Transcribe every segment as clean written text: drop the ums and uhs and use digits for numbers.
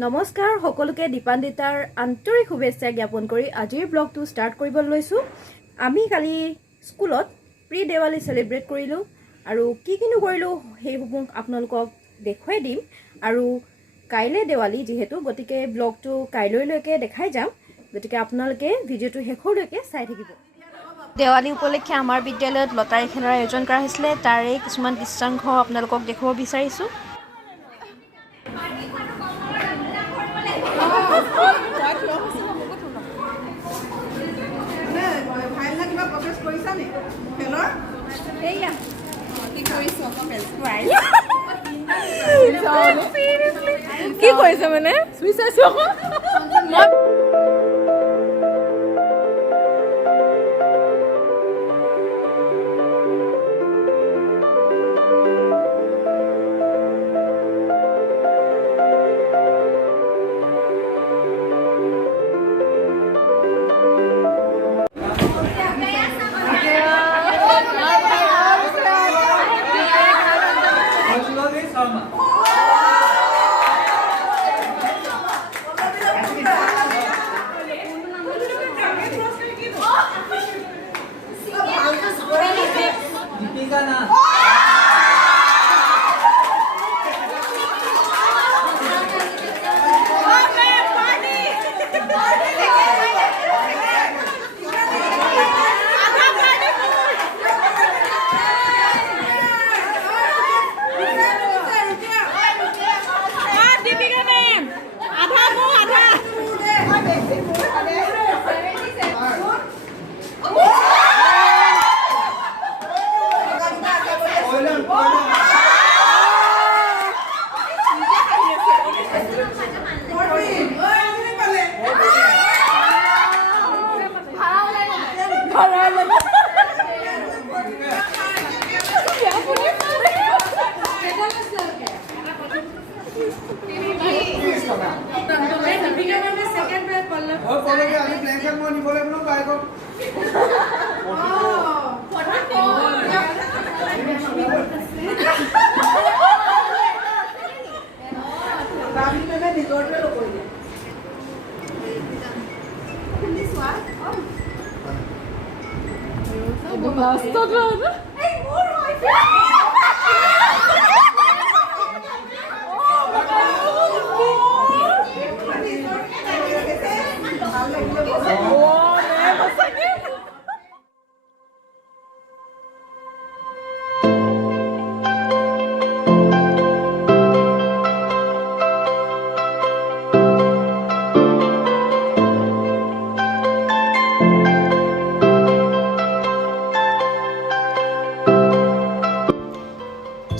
নমস্কাৰ সকলোকে দীপান্বিতাৰ আন্তৰিক শুভেচ্ছা জ্ঞাপন কৰি আজিৰ ব্লগটো ষ্টাৰ্ট কৰিব লৈছো। আমি কালি স্কুলত প্ৰি দেৱালী সেলিব্ৰেট কৰিলো আৰু কি কৰিলো সেইসমূহ আপোনালোকক দেখুৱাই দিম আৰু কাইলে দেৱালী যেহেতু গতিকে ব্লগটো কাইলৈলৈকে দেখাই যাম, গতিকে আপোনালোকে ভিডিঅ'টো শেষলৈকে চাই থাকিব। দেৱালী উপলক্ষে আমাৰ বিদ্যালয়ত লটাৰী খেলাৰ আয়োজন কৰা হৈছিল, তাৰে কিছুমান দৃশ্যাংশ আপোনালোকক দেখুৱাব বিচাৰিছো। কি কৰিছে মানে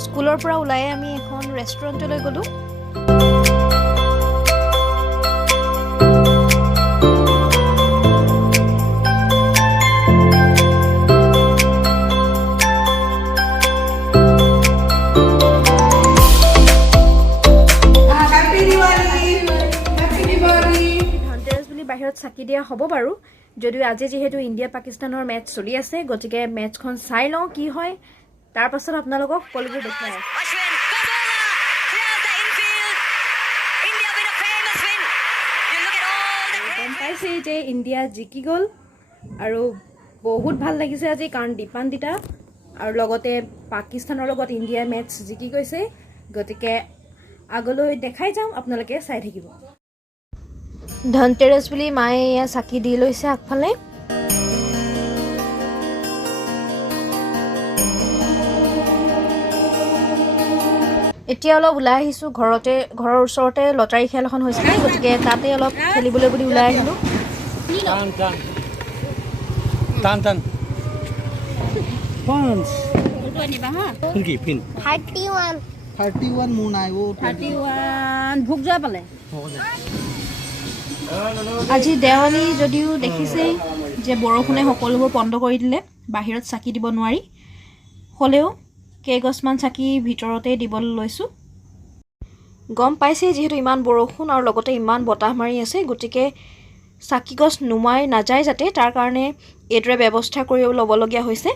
স্কুলৰ পৰা ওলাই আমি এখন ৰেষ্টুৰেণ্টলৈ গলো। বাহিৰত চাকি দিয়া হ'ব বাৰু, যদিও আজি যিহেতু ইণ্ডিয়া পাকিস্তানৰ মেটচ চলি আছে, গতিকে মেটচখন চাই লওঁ কি হয়, তাৰ পাছত আপোনালোকক সকলোবোৰ দেখাই আছো। গম পাইছে যে ইণ্ডিয়া জিকি গ'ল আৰু বহুত ভাল লাগিছে আজি, কাৰণ দীপান্বিতা আৰু লগতে পাকিস্তানৰ লগত ইণ্ডিয়াৰ মেটচ জিকি গৈছে, গতিকে আগলৈ দেখাই যাম, আপোনালোকে চাই থাকিব। ধনতেৰছ বুলি মায়ে এয়া চাকি দি লৈছে আগফালে। এতিয়া অলপ ওলাই আহিছোঁ, ঘৰৰ ওচৰতে লটাৰী খেল এখন হৈছিলে, গতিকে তাতে অলপ খেলিবলৈ বুলি ওলাই আহিলোঁ। আজি দেৱালী যদিও দেখিছেই যে বৰষুণে সকলোবোৰ বন্ধ কৰি দিলে, বাহিৰত চাকি দিব নোৱাৰি, হ'লেও কেইগছমান চাকি ভিতৰতে দিবলৈ লৈছোঁ। গম পাইছেই যিহেতু ইমান বৰষুণ আৰু লগতে ইমান বতাহ মাৰি আছে, গতিকে চাকি গছ নুমাই নাযায় যাতে, তাৰ কাৰণে এইদৰে ব্যৱস্থা কৰি ল'বলগীয়া হৈছে।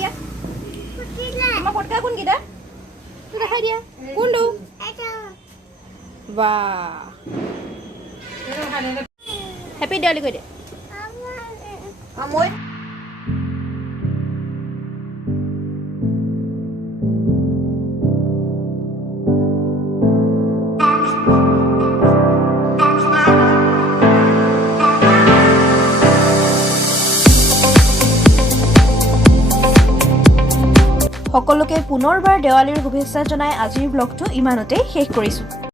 দিয়া তোমাক ফটকা কোনকেইটা তো দেখাই দিয়া কোনটো বা হেপী দেৱালী কৈ দে মই সকলোকে পুনৰবাৰ দেৱালীৰ শুভেচ্ছা জনাই আজিৰ ব্লগটো ইমানতে শেষ কৰিছোঁ।